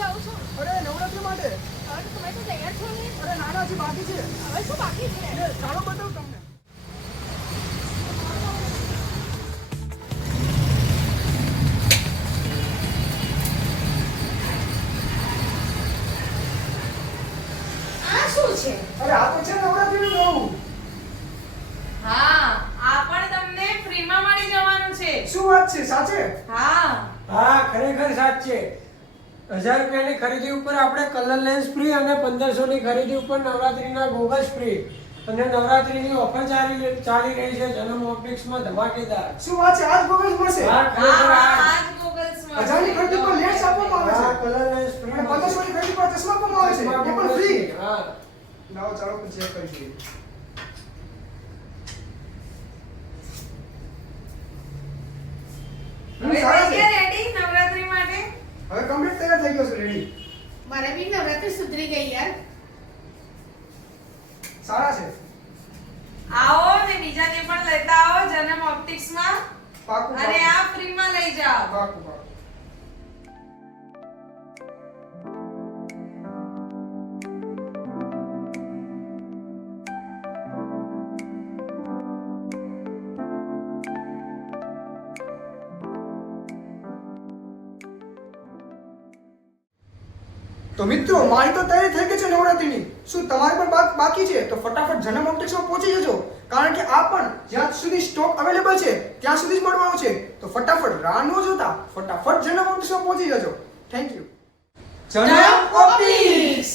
જાઓ છો? અરે નવરાત્રી માટે. હવે તો તમે તો તૈયાર છો ને? અરે નાના હજી બાકી છે. હવે શું બાકી છે? ચાલો બતાવું તમને. આ શું છે? અરે આ તો છે નવરાત્રીનું નવું. હા, આ પણ તમને ફ્રીમાં મળી જવાનું છે. શું વાત છે, સાચે? હા. હા ખરેખર સાચે 1000 રૂપિયાની ખરીદી ઉપર આપણે કલર લેન્સ ફ્રી અને 1500 ની ખરીદી ઉપર નવરાત્રીના ગોગલ્સ ફ્રી અને નવરાત્રીની ઓફર ચાલી રહી છે જન્મ ઓપ્ટિક્સમાં ધમાકેદાર. શું વાત છે, આજ ગોગલ્સ મળશે? હા ખરેખર હા, આ આ જ ગોગલ્સમાં 1000 ની ખરીદી પર લેન્સ આપવામાં આવે હા છે. કલર લેન્સ ફ્રી અને 1500 ની ખરીદી પર ચશ્મા આપવામાં આવે છે. એ પણ ફ્રી. હા લાવો ચાલો ચેક કરીએ. હવે સારા થઈ છે. ગયા રેડી નવરાત્રી માટે? હવે કમ્પ્લીટ તૈયાર થઈ ગયો છે, રેડી. મારે બી નવરાત્રી સુધરી ગઈ યાર. સારા છે. આવો ને બીજાને પણ લેતા આવો જન્મ ઓપ્ટિક્સમાં પાકું અને આ ફ્રીમાં લઈ જાઓ. પાકું પાકું. તો મિત્રો મારી તો તૈયારી થઈ ગઈ છે નવરાત્રીની. શું તમારે પણ બાકી છે તો ફટાફટ જન્મ ઓપ્ટિક્સમાં પહોંચી જજો, કારણ કે આ પણ જ્યાં સુધી સ્ટોક અવેલેબલ છે ત્યાં સુધી જ મળવાનું છે. તો ફટાફટ રાહ ન જોતા ફટાફટ જન્મ ઓપ્ટિક્સમાં પહોંચી જજો. Thank you. જન્મ ઓપ્ટિક્સ.